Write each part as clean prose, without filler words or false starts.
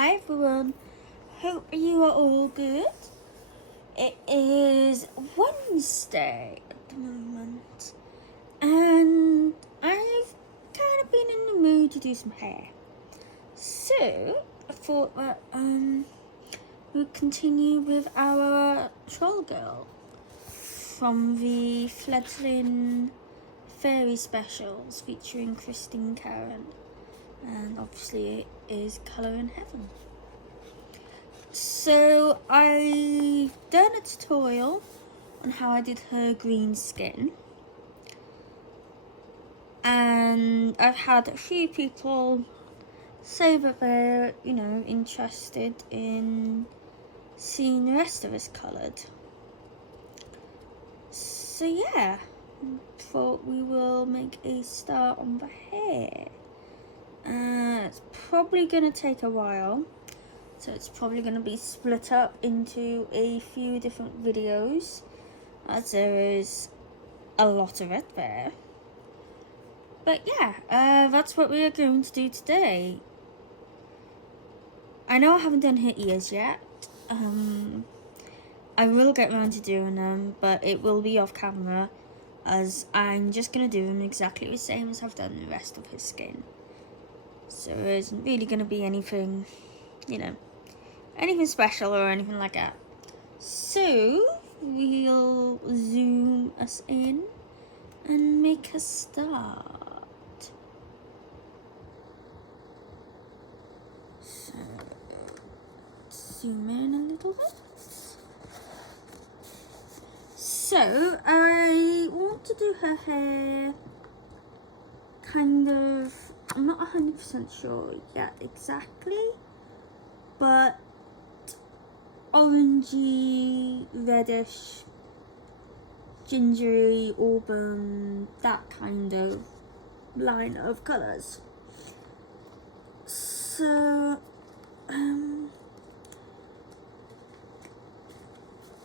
Hi everyone, hope you are all good. It is Wednesday at the moment and I've kind of been in the mood to do some hair. So I thought that we'd continue with our troll girl from the Fledgling Fairies specials featuring Karron. And obviously it is Colour in Heaven. So I've done a tutorial on how I did her green skin, and I've had a few people say that they're, interested in seeing the rest of us coloured. So yeah, thought we will make a start on the hair. It's probably going to take a while, so it's probably going to be split up into a few different videos, as there is a lot of it there. But yeah, that's what we are going to do today. I know I haven't done her ears yet. I will get around to doing them, but it will be off camera, as I'm just going to do them exactly the same as I've done the rest of his skin. So there isn't really going to be anything, anything special or anything like that. So we'll zoom us in and make a start. So zoom in a little bit. So I want to do her hair kind of, I'm not 100% sure yet exactly, but orangey, reddish, gingery, auburn, that kind of line of colours. So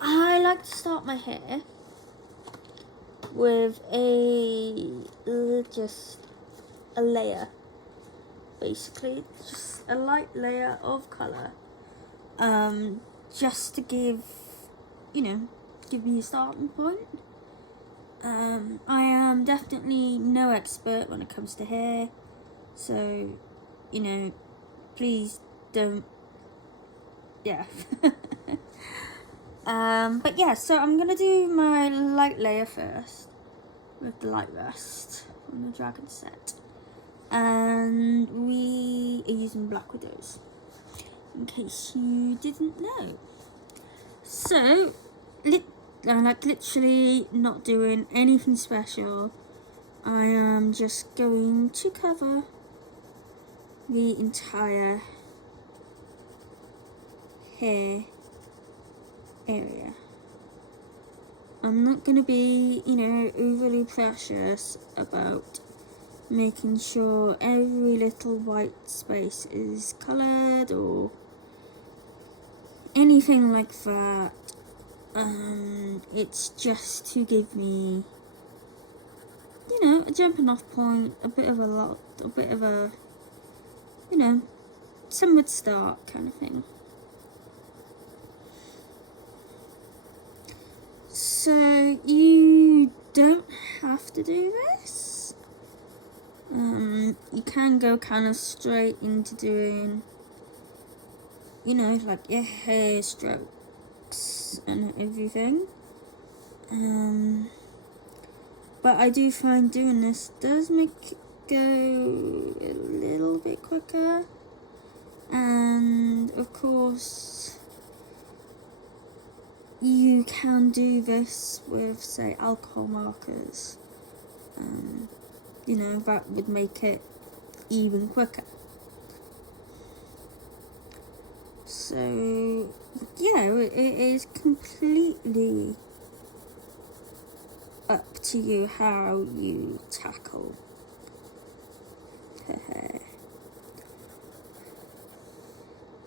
I like to start my hair with just a layer, basically just a light layer of colour, just to give me a starting point. I am definitely no expert when it comes to hair, so please don't, but yeah, so I'm gonna do my light layer first with the light rust from the Dragon set. And we are using Black Widows, in case you didn't know. So, I'm literally not doing anything special. I am just going to cover the entire hair area. I'm not going to be, overly precious about making sure every little white space is coloured or anything like that. It's just to give me, a jumping off point, a bit of a, somewhere to start kind of thing. So you don't have to do this. You can go kind of straight into doing, like your hair strokes and everything. But I do find doing this does make it go a little bit quicker. And of course, you can do this with, say, alcohol markers. That would make it even quicker. So, yeah, it is completely up to you how you tackle her hair.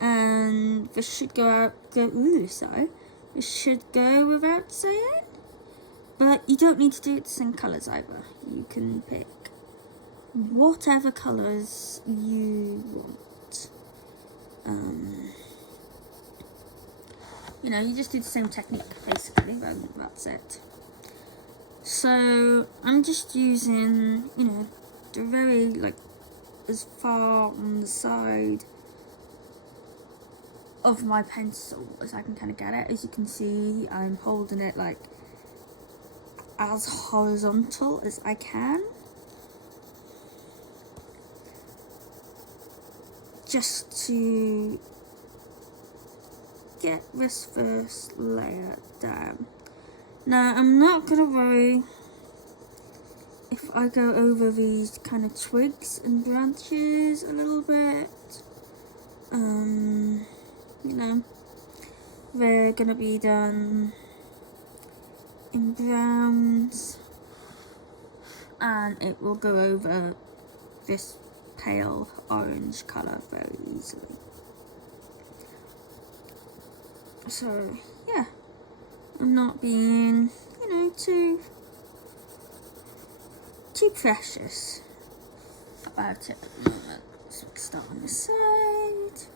And this should this should go without saying. But you don't need to do it the same colours either. You can pick whatever colours you want. you know, you just do the same technique basically, and that's it. So I'm just using, you know, the very, like, as far on the side of my pencil as I can kind of get it. As you can see, I'm holding it like as horizontal as I can, just to get this first layer down. Now I'm not gonna worry if I go over these kind of twigs and branches a little bit. You know, they're gonna be done in browns, and it will go over this pale orange colour very easily. So yeah, I'm not being, you know, too precious about it at the moment. So we start on this side.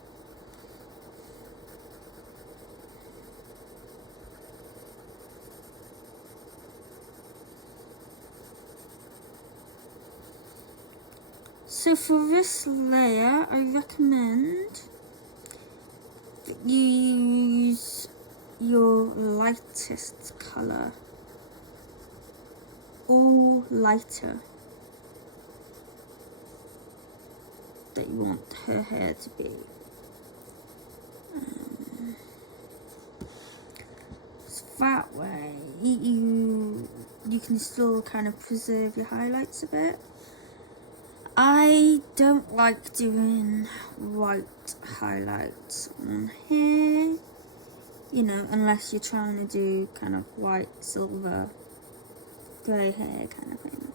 So for this layer, I recommend that you use your lightest colour, or lighter, that you want her hair to be. So that way you can still kind of preserve your highlights a bit. I don't like doing white highlights on here, you know, unless you're trying to do kind of white, silver, grey hair kind of thing.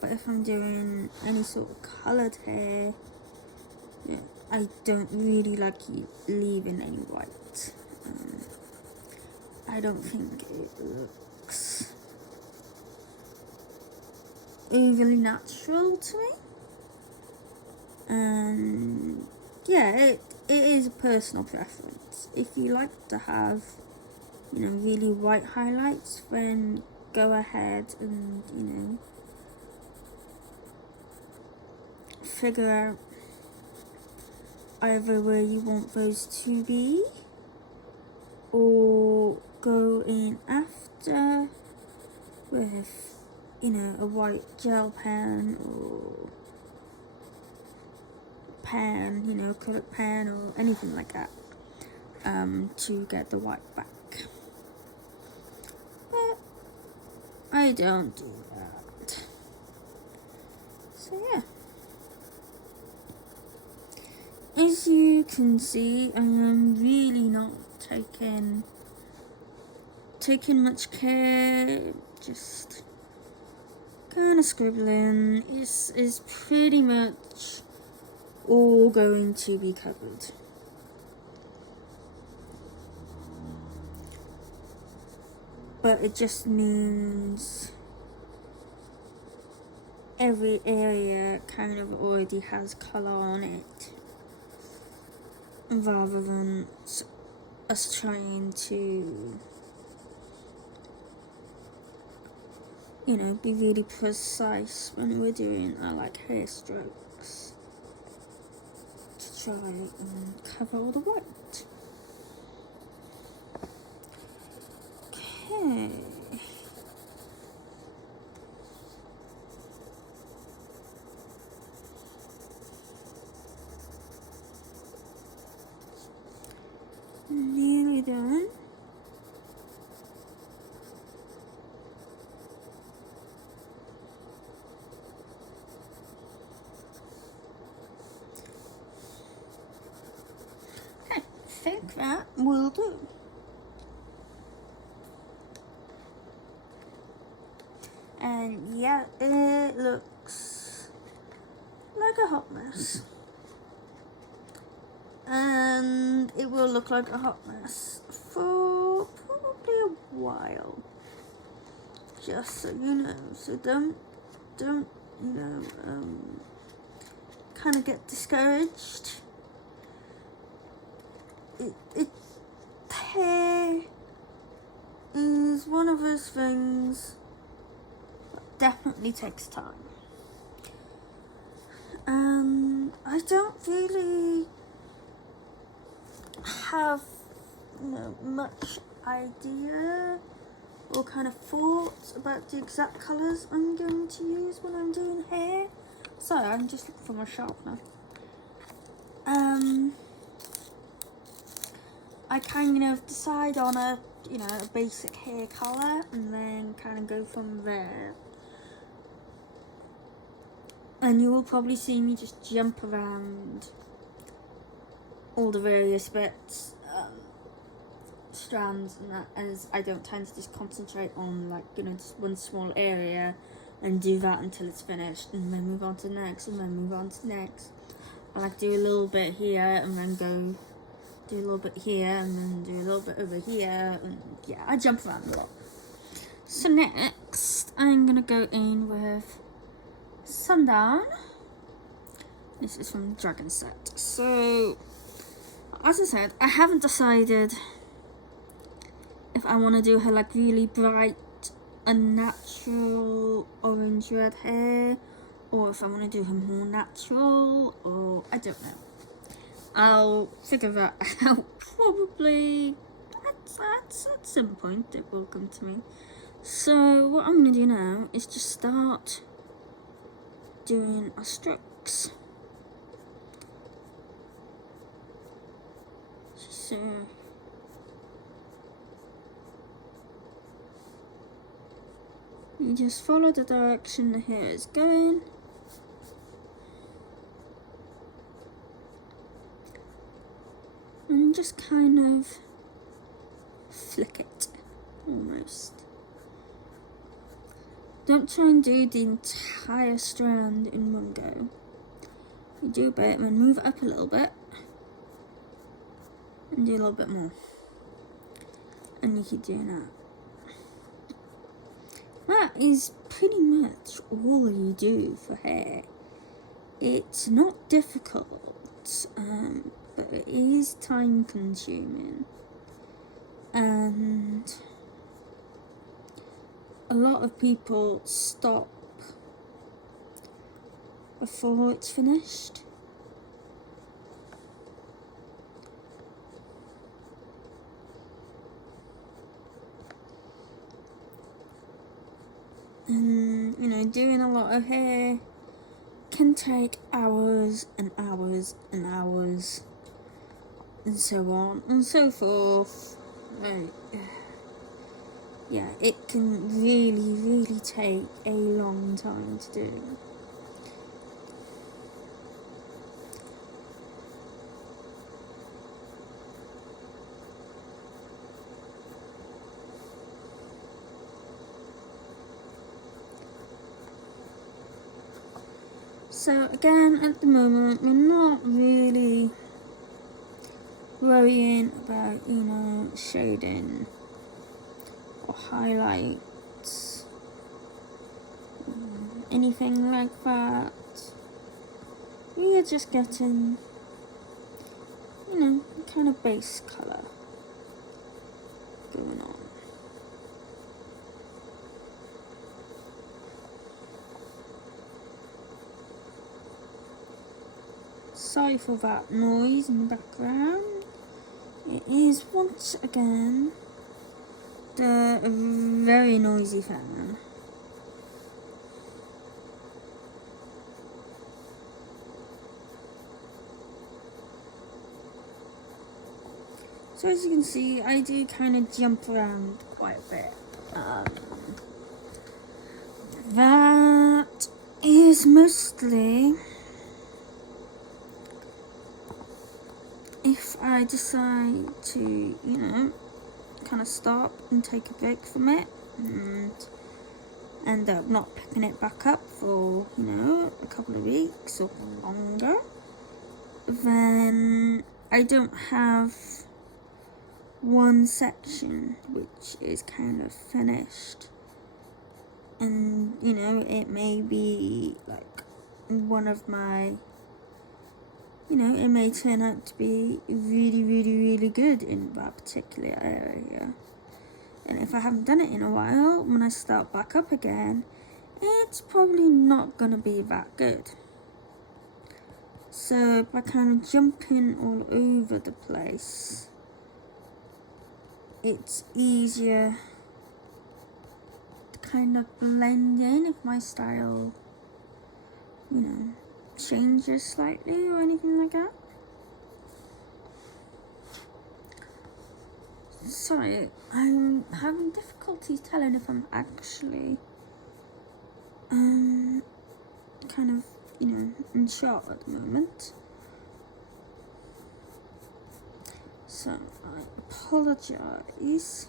But if I'm doing any sort of coloured hair, yeah, I don't really like leaving any white. I don't think it looks overly natural to me. And yeah, it is a personal preference. If you like to have, you know, really white highlights, then go ahead and, you know, figure out either where you want those to be, or go in after with, you know, a white gel pen or pen, you know, acrylic pen or anything like that, to get the white back. But I don't do that. So yeah. As you can see, I am really not taking much care, just kind of scribbling. Is pretty much all going to be covered. But it just means every area kind of already has colour on it, rather than us trying to, you know, be really precise when we're doing our like hair strokes to try and cover all the white. Okay. Nearly done. I think that will do. And yeah, it looks like a hot mess. And it will look like a hot mess for probably a while, just so you know. So don't you know, kind of get discouraged. of those things that definitely takes time. And I don't really have much idea or kind of thoughts about the exact colours I'm going to use when I'm doing hair. Sorry, I'm just looking for my sharpener. I kind of decide on a basic hair colour and then kind of go from there. And you will probably see me just jump around all the various bits, strands and that, as I don't tend to just concentrate on just one small area and do that until it's finished and then move on to the next and then move on to the next. I like to do a little bit here and then go do a little bit here and then do a little bit over here, and yeah, I jump around a lot. So next I'm gonna go in with Sundown. This is from Dragon Set. So as I said, I haven't decided if I want to do her really bright, unnatural orange red hair, or if I want to do her more natural, or I don't know. I'll figure that out probably at some point. It will come to me. So what I'm going to do now is just start doing our strokes. So you just follow the direction the hair is going. And just kind of flick it, almost. Don't try and do the entire strand in one go. You do a bit and then move it up a little bit. And do a little bit more. And you keep doing that. That is pretty much all you do for hair. It's not difficult, but it is time consuming. And a lot of people stop before it's finished. And doing a lot of hair can take hours and hours and hours and so on and so forth. Yeah, it can really take a long time to do. So again, at the moment, we're not really worrying about, shading or highlights, anything like that. We are just getting, kind of base colour going on. Sorry for that noise in the background. It is once again the very noisy fan. So as you can see, I do kind of jump around quite a bit. That is mostly if I decide to, kind of stop and take a break from it and end up not picking it back up for, a couple of weeks or longer, then I don't have one section which is kind of finished, and it may be like one of my, it may turn out to be really good in that particular area, And if I haven't done it in a while, when I start back up again, it's probably not gonna be that good. So by kind of jumping all over the place, it's easier to kind of blend in if my style, you know, changes slightly or anything like that. Sorry, I'm having difficulty telling if I'm actually kind of, you know, in shot at the moment. So I apologise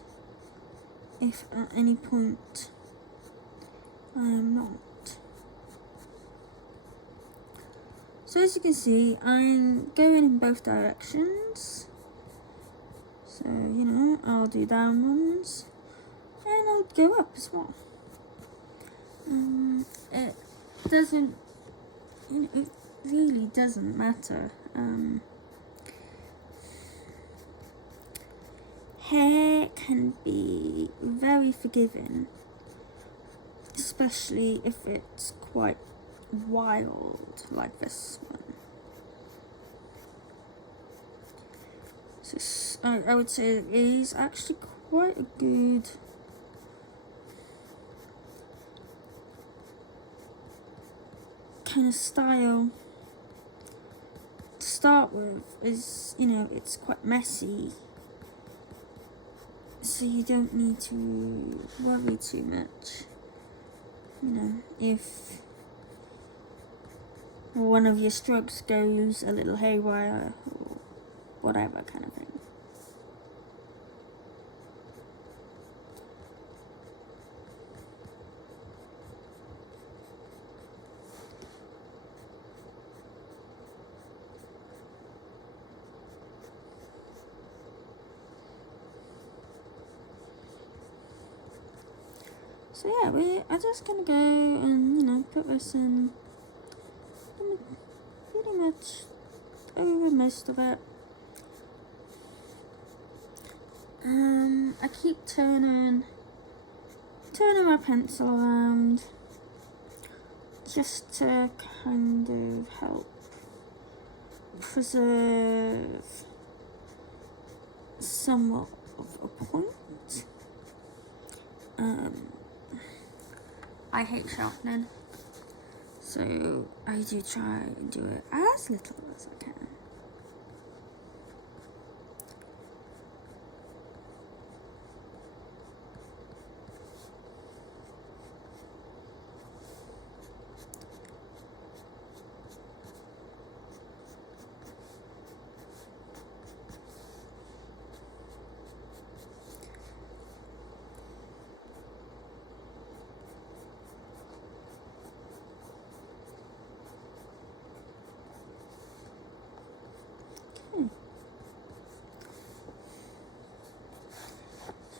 if at any point I am not. So as you can see, I'm going in both directions. So, you know, I'll do down ones and I'll go up as well. It doesn't, you know, it really doesn't matter. Hair can be very forgiving, especially if it's quite wild like this one. So I would say it is actually quite a good kind of style to start with. Is, you know, it's quite messy, so you don't need to worry too much, you know, if one of your strokes goes a little haywire or whatever kind of thing. So yeah, we are just gonna go and, you know, put this in pretty much over most of it. I keep turning my pencil around just to kind of help preserve somewhat of a point. I hate sharpening, so I do try and do it as little as I can.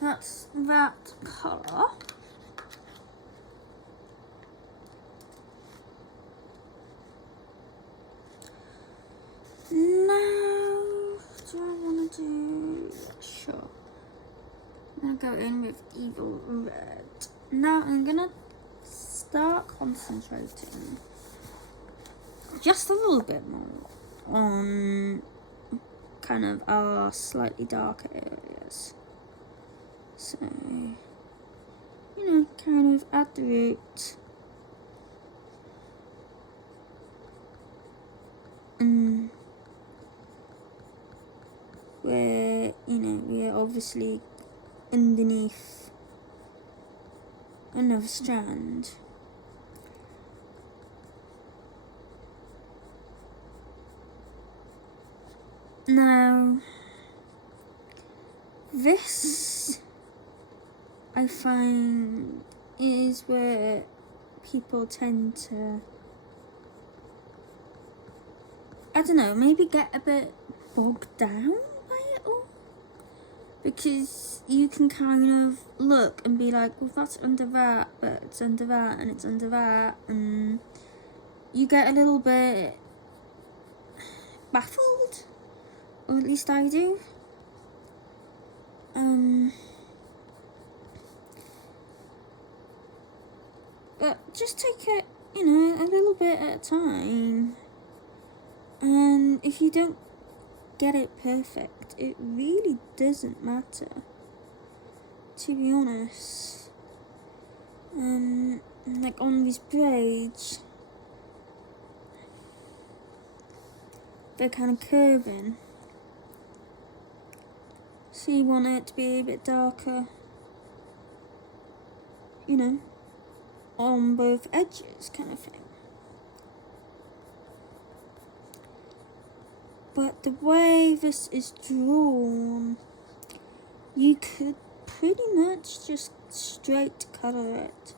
That's that colour. Now, do I want to do? Sure. I'm gonna go in with Evil Red. Now I'm gonna start concentrating just a little bit more on kind of our slightly darker areas. So, you know, kind of at the root. And where, you know, we are obviously underneath another strand. Now, this I find is where people tend to, I don't know, maybe get a bit bogged down by it all. Because you can kind of look and be like, well, that's under that, but it's under that, and it's under that, and you get a little bit baffled, or at least I do. just take it, you know, a little bit at a time. And if you don't get it perfect, it really doesn't matter, to be honest. Like on these braids, they're kind of curving, so you want it to be a bit darker, you know, on both edges kind of thing. But the way this is drawn, you could pretty much just straight colour it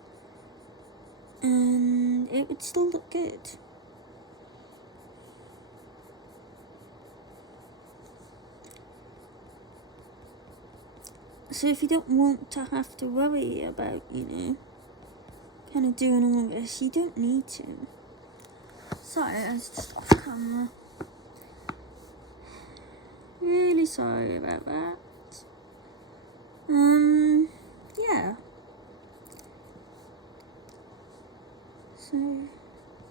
and it would still look good. So if you don't want to have to worry about, you know, kind of doing all this, you don't need to. Sorry, I was just off camera. Really sorry about that. Yeah. So,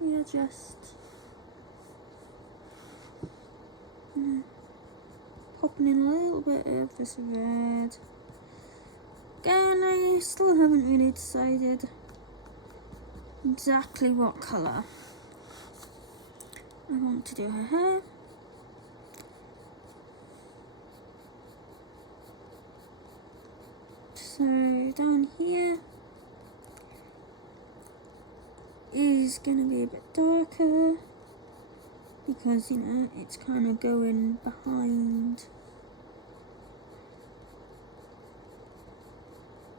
we are just popping in a little bit of this red. Again, I still haven't really decided exactly what colour I want to do her hair. So down here is going to be a bit darker because, you know, it's kind of going behind.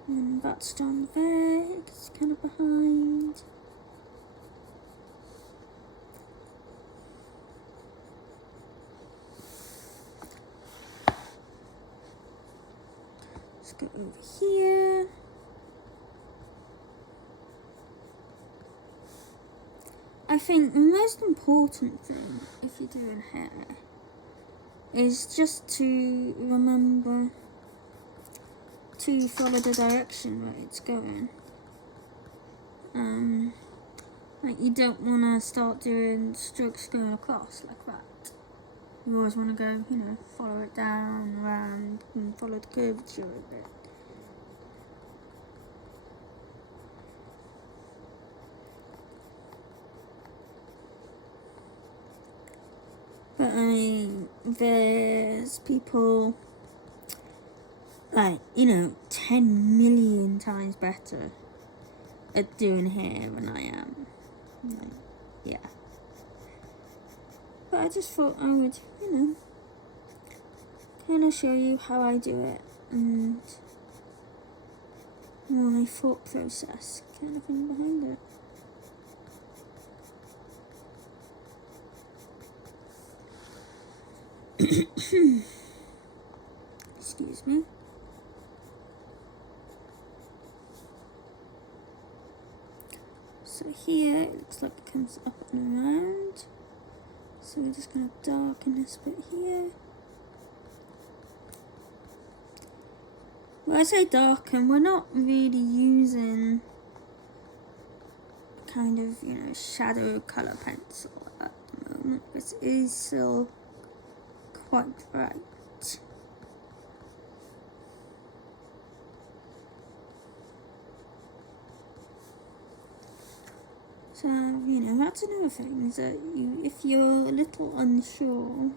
And that's down there, it's kind of behind. Let's go over here. I think the most important thing if you're doing hair is just to remember to follow the direction where it's going. Like you don't want to start doing strokes going across like that. You always want to go, you know, follow it down, around, and follow the curvature of it. But I mean, there's people like, you know, 10 million times better at doing hair than I am. Like, yeah. But I just thought I would, you know, kind of show you how I do it and my thought process kind of thing behind it. Excuse me. So here it looks like it comes up and around. So we're just going to darken this bit here. When I say darken, we're not really using kind of, you know, shadow colour pencil at the moment. This is still quite bright. So, you know, that's another thing, is that if you're a little unsure,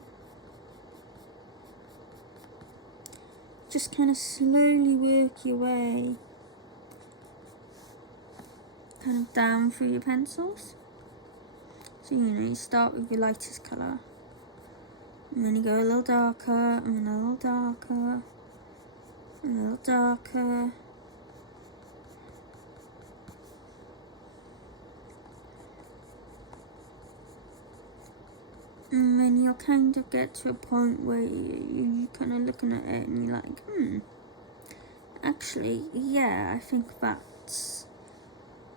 just kind of slowly work your way kind of down through your pencils. So, you know, you start with your lightest colour, and then you go a little darker, and then a little darker, and a little darker. And then you'll kind of get to a point where you're kind of looking at it and you're like, actually, yeah, I think that's,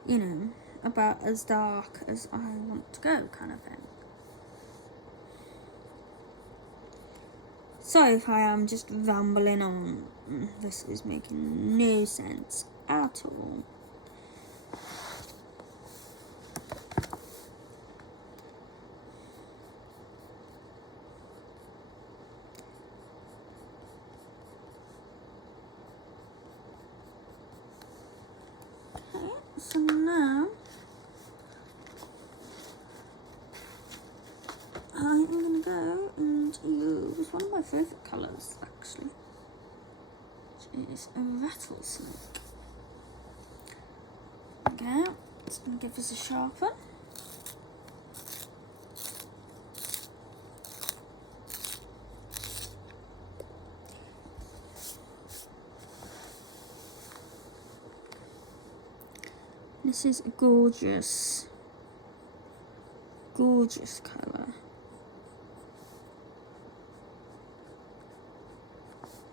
you know, about as dark as I want to go kind of thing. Sorry if I am just rambling on. This is making no sense at all. my favourite colours actually, which is a rattlesnake. Okay, it's going to give us a sharpen. This is a gorgeous colour.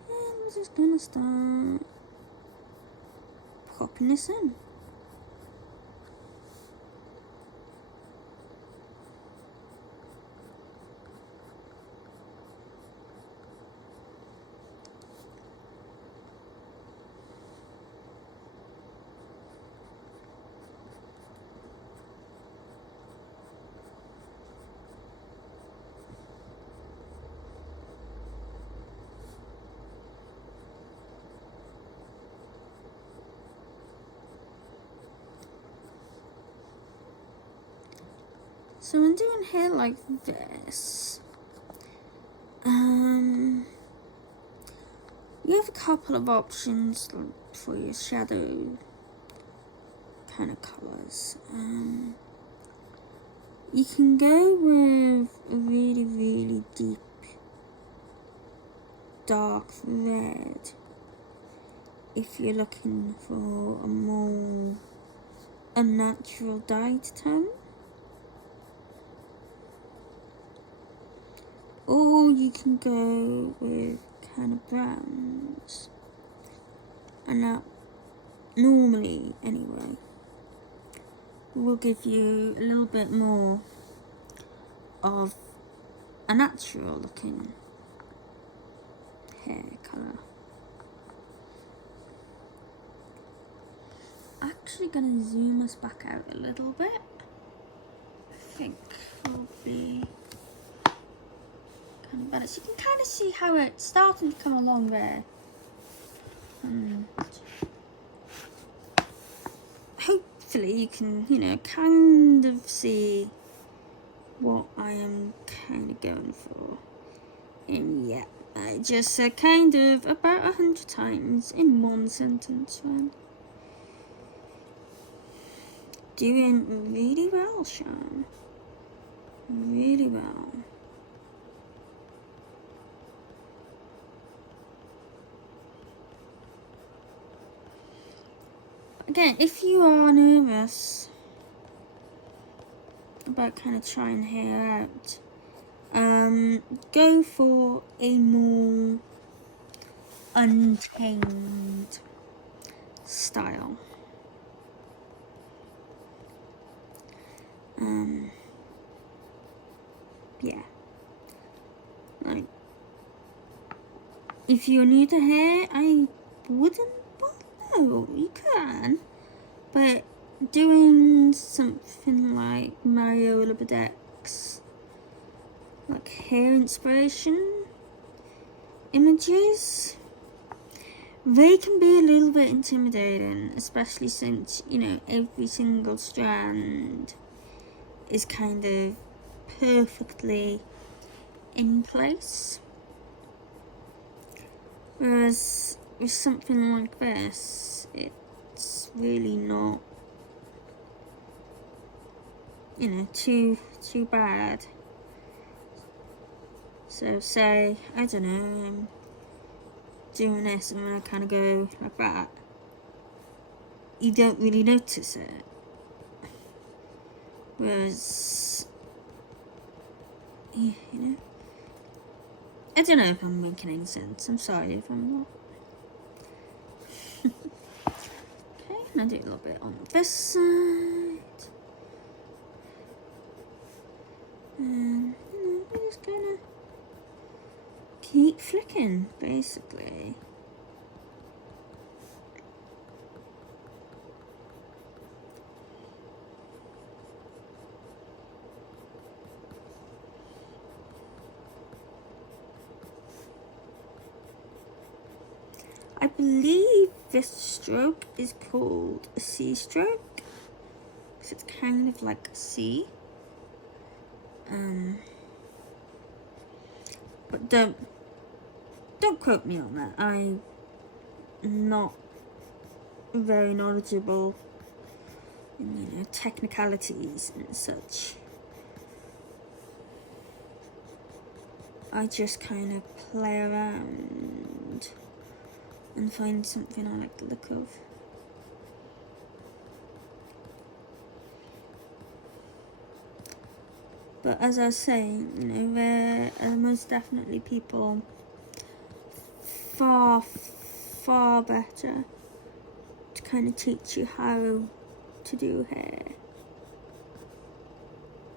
And we're just going to start popping this in. So when doing hair like this, you have a couple of options for your shadow kind of colours. You can go with a really, really deep dark red if you're looking for a more unnatural dyed tone. Or you can go with kind of browns, and that normally anyway will give you a little bit more of a natural looking hair colour. Actually gonna zoom us back out a little bit. I think will be kind of better. So you can kind of see how it's starting to come along there. And hopefully you can, kind of see what I am kind of going for. And yeah, I just said kind of about 100 times in one sentence, man. Doing really well, Sean. Really well. Again, if you are nervous about kind of trying hair out, go for a more untamed style. Yeah. Like, if you're new to hair, I wouldn't. No, you can, but doing something like Mario Lopez's like hair inspiration images, they can be a little bit intimidating, especially since every single strand is kind of perfectly in place, whereas with something like this, it's really not, too bad. So say, I don't know, I'm doing this and then I kind of go like that, you don't really notice it. Whereas, I don't know if I'm making any sense. I'm sorry if I'm not. Okay, and I'll do a little bit on this side. And we're just gonna keep flicking, basically. I believe this stroke is called a C stroke, because it's kind of like a C. But don't quote me on that. I'm not very knowledgeable in, technicalities and such. I just kind of play around and find something I like the look of. But as I was saying, there are most definitely people far better to kind of teach you how to do hair.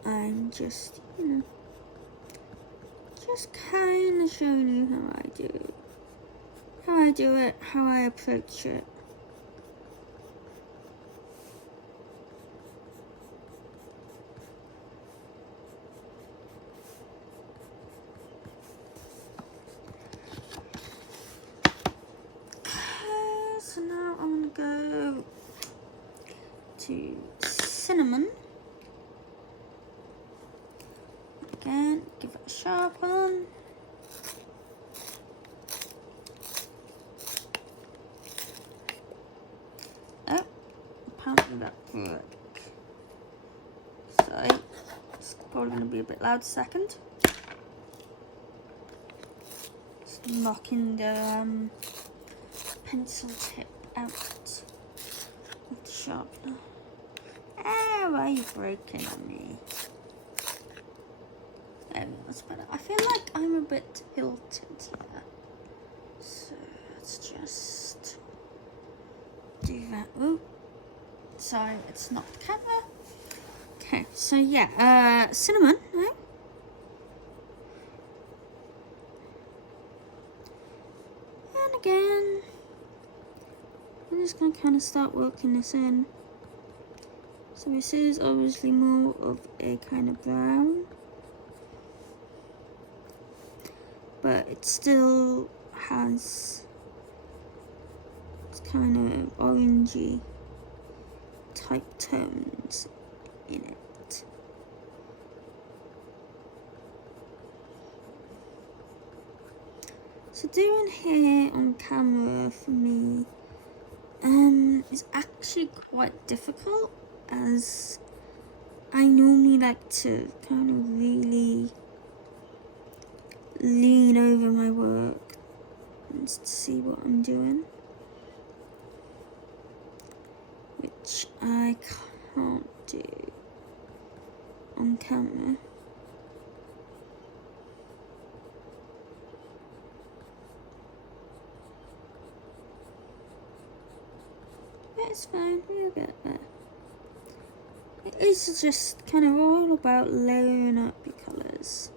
I'm just, just kind of showing you how I do it. How I do it, how I approach it. Okay, so now I'm gonna go to cinnamon. Again, give it a sharp one. Oh, apparently that broke. So, it's probably going to be a bit loud a second. Just knocking the pencil tip out with the sharpener. Ah, why are you breaking on me? There we go, that's better. I feel like I'm a bit tilted here. So let's just do that. Ooh, sorry, it's not the camera. Okay, so yeah, cinnamon, right? And again, I'm just gonna kind of start working this in. So this is obviously more of a kind of brown, but it still has kind of orangey type tones in it. So doing hair on camera for me is actually quite difficult, as I normally like to kind of really lean over my work just to see what I'm doing, which I can't do on camera. It's fine, we'll get there. It is just kind of all about layering up your colours.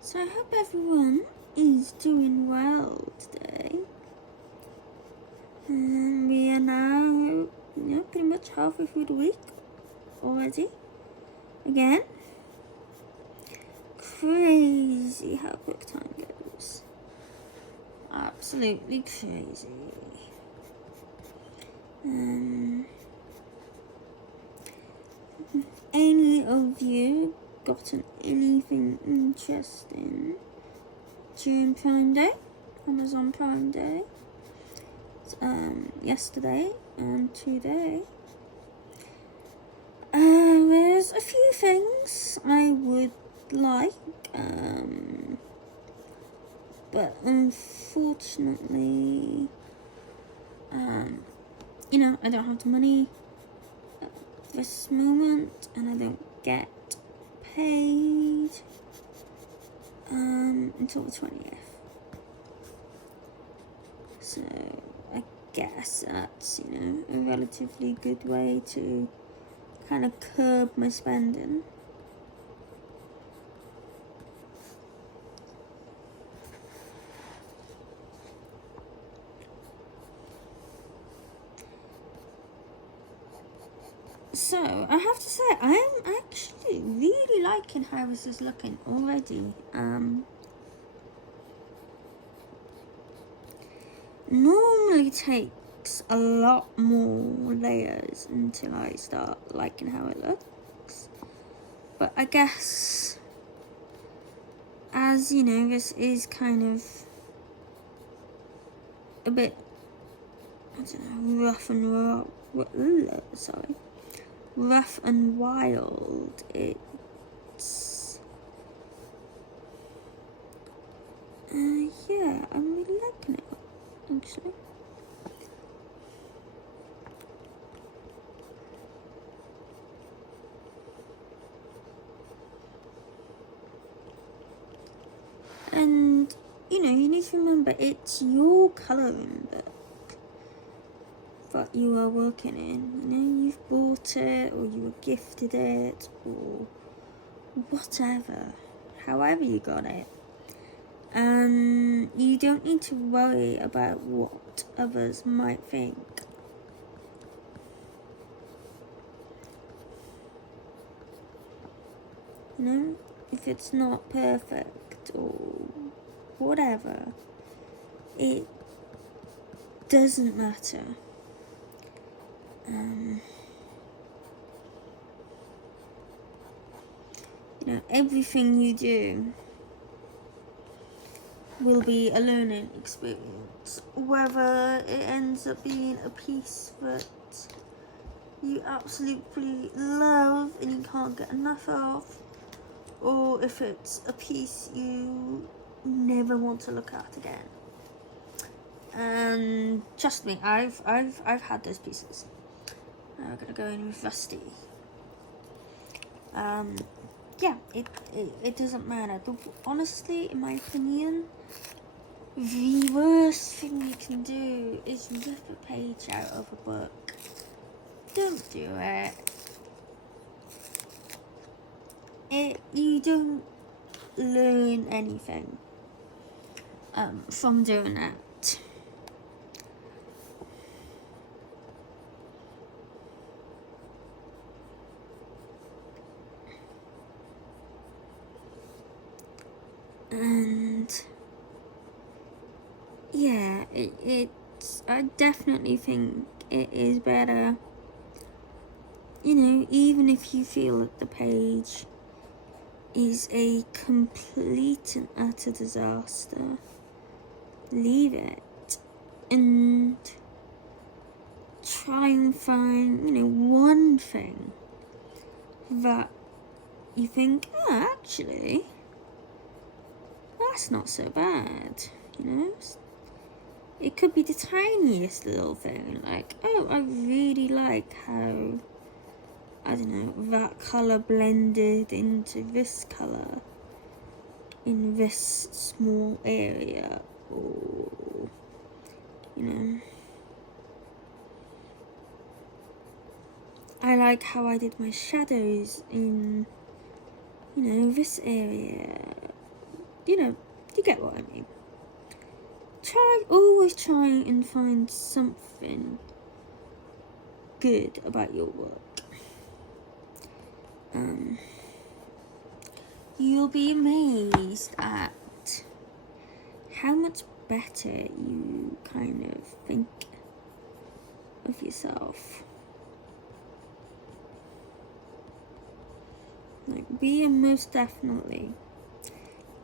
So I hope everyone is doing well today. And we are now, pretty much halfway through the week already. Again, crazy how quick time goes. Absolutely crazy. Any of you gotten anything interesting during Prime Day, Amazon Prime Day, yesterday and today? There's a few things I would like, but unfortunately, I don't have the money at this moment, and I don't get paid until the 20th. So I guess that's, you know, a relatively good way to kind of curb my spending. So I have to say, I'm actually really liking how this is looking already. Normally takes a lot more layers until I start liking how it looks. But I guess, as you know, this is kind of a bit, I don't know, rough and wild. It's yeah, I'm really liking it actually. And you know, you need to remember it's your colouring book that you are working in. You know, you've bought it or you were gifted it or whatever, however you got it. And you don't need to worry about what others might think. You know, if it's not perfect or whatever, it doesn't matter. You know, everything you do will be a learning experience, whether it ends up being a piece that you absolutely love and you can't get enough of, or if it's a piece you never want to look at again. And trust me, I've had those pieces. I'm gonna go in with Rusty. Yeah, it doesn't matter. Honestly, in my opinion, the worst thing you can do is rip a page out of a book. Don't do it. You don't learn anything from doing that. And yeah, it's I definitely think it is better, you know, even if you feel that the page is a complete and utter disaster, leave it and try and find, you know, one thing that you think, oh, actually, that's not so bad, you know. It could be the tiniest little thing, like, oh, I really like how, I don't know, that colour blended into this colour in this small area, or, you know, I like how I did my shadows in, you know, this area. You know, you get what I mean. Always try and find something good about your work. You'll be amazed at how much better you kind of think of yourself. Like, we are most definitely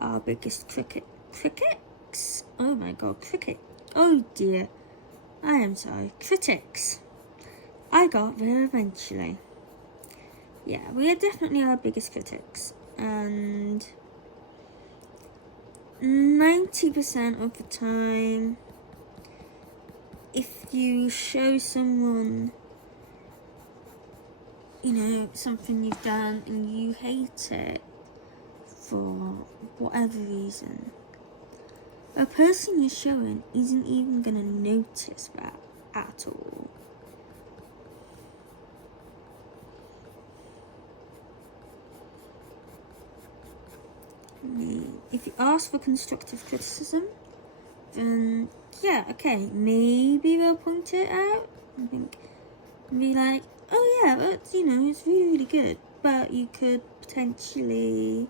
our biggest critics. Oh my god, cricket. Oh dear. I am sorry. Critics. I got there eventually. Yeah, we are definitely our biggest critics. And 90% of the time, if you show someone, you know, something you've done and you hate it for whatever reason, a person you're showing isn't even going to notice that at all. I mean, if you ask for constructive criticism, then yeah, okay, maybe they'll point it out and think, and be like, oh yeah, that's, you know, it's really, really good, but you could potentially,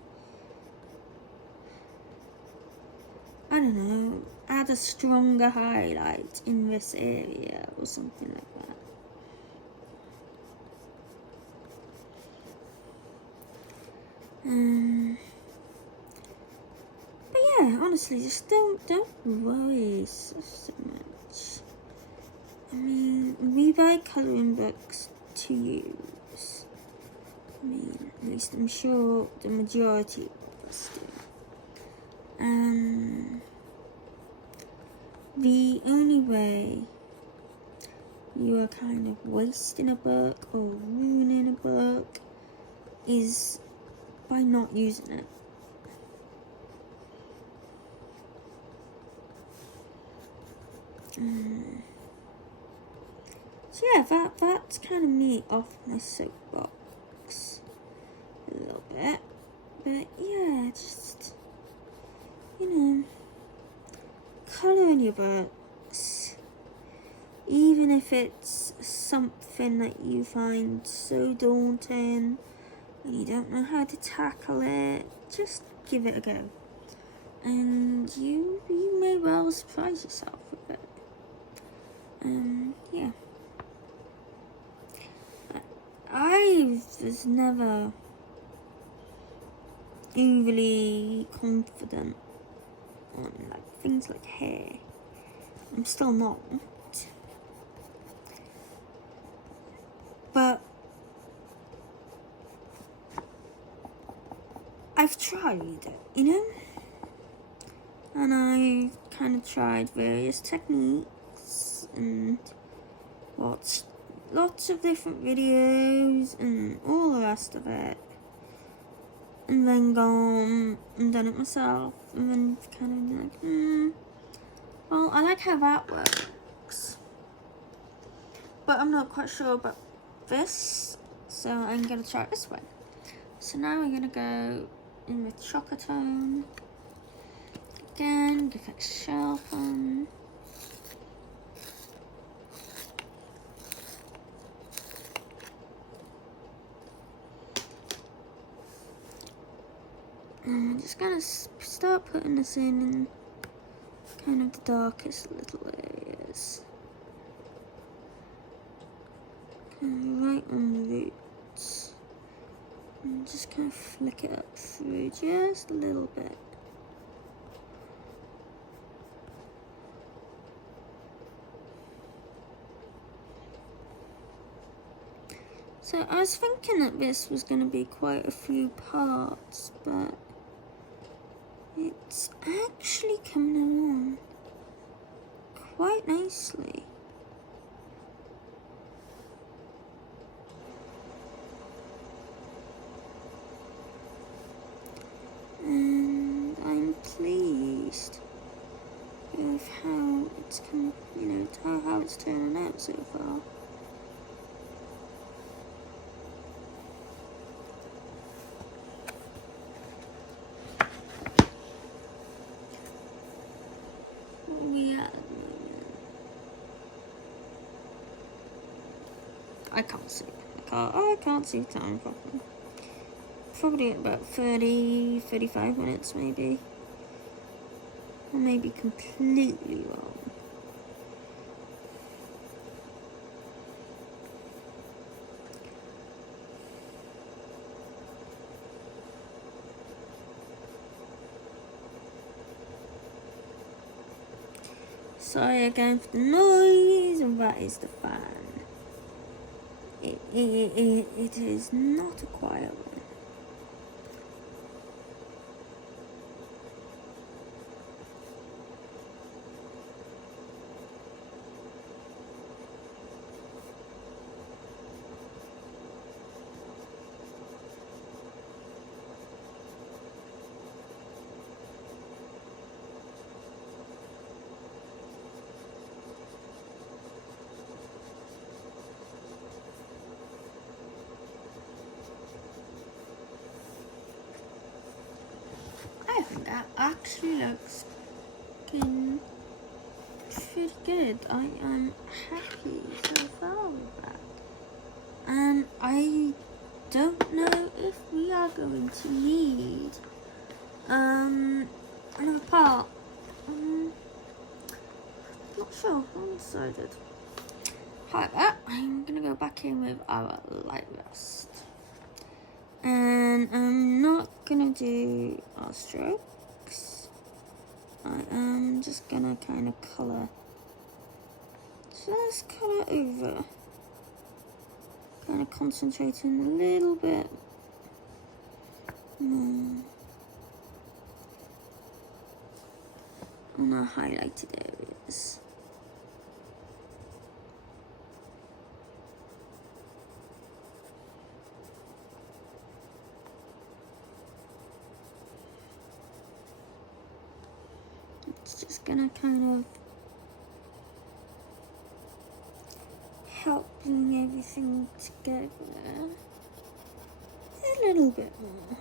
I don't know, add a stronger highlight in this area or something like that. But yeah, honestly, just don't worry so much. I mean, we buy colouring books to use. I mean, at least I'm sure the majority of us do. The only way you are kind of wasting a book or ruining a book is by not using it. So yeah, that's kind of me off my soapbox a little bit. But yeah, just, you know, colour in your books. Even if it's something that you find so daunting and you don't know how to tackle it, just give it a go. And you may well surprise yourself with it. Yeah. I was never overly confident on like things like hair. I'm still not. But I've tried, you know? And I've kind of tried various techniques and watched lots of different videos and all the rest of it. And then gone and done it myself. And then kind of like, well, I like how that works. But I'm not quite sure about this. So I'm going to try this one. So now we're going to go in with Chocotone. Again, give it a sharpen. I'm just going to start putting this in kind of the darkest little areas. Kind of right on the roots. And just kind of flick it up through just a little bit. So I was thinking that this was going to be quite a few parts, but it's actually coming along quite nicely. And I'm pleased with how it's come, you know, how it's turning out so far. I can't see. I can't see the time properly. Probably at about 35 minutes maybe. I may be completely wrong. Sorry again for the noise, and that is the fan. It is not a quiet one. I think that actually looks pretty good. I am happy so far with that. And I don't know if we are going to need another part. Not sure, undecided. However, I'm gonna go back in with our light rust. And I'm not gonna do our strokes. I am just gonna kind of colour. Just colour over. Kind of concentrating a little bit more on our highlighted areas. It's just gonna kind of help bring everything together a little bit more.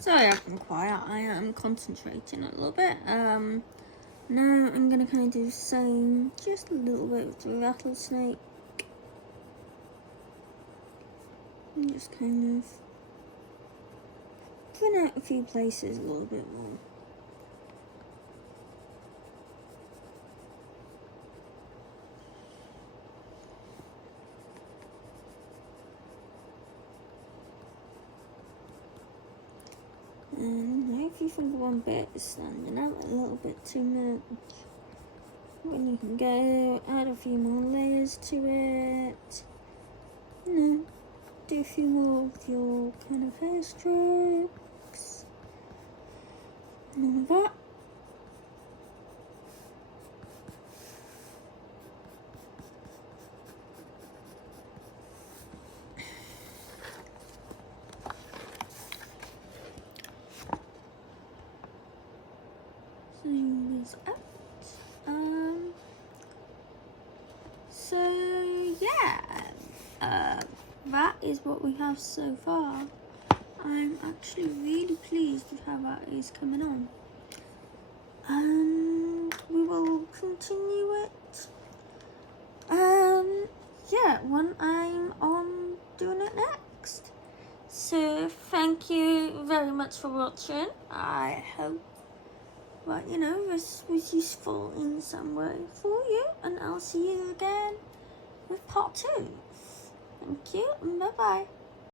Sorry I've been quiet, I am concentrating a little bit. Now I'm going to kind of do the same, just a little bit with the rattlesnake. And just kind of print out a few places a little bit more. And if you think one bit is standing out a little bit too much, then you can go add a few more layers to it. You know, do a few more of your kind of hair strokes and all of that. Zoom this out. So yeah, that is what we have so far. I'm actually really pleased with how that is coming on. And we will continue it. Yeah, when I'm on doing it next. So thank you very much for watching. I hope that, you know, this was useful in some way for you, and I'll see you again with part 2. Thank you, and bye-bye.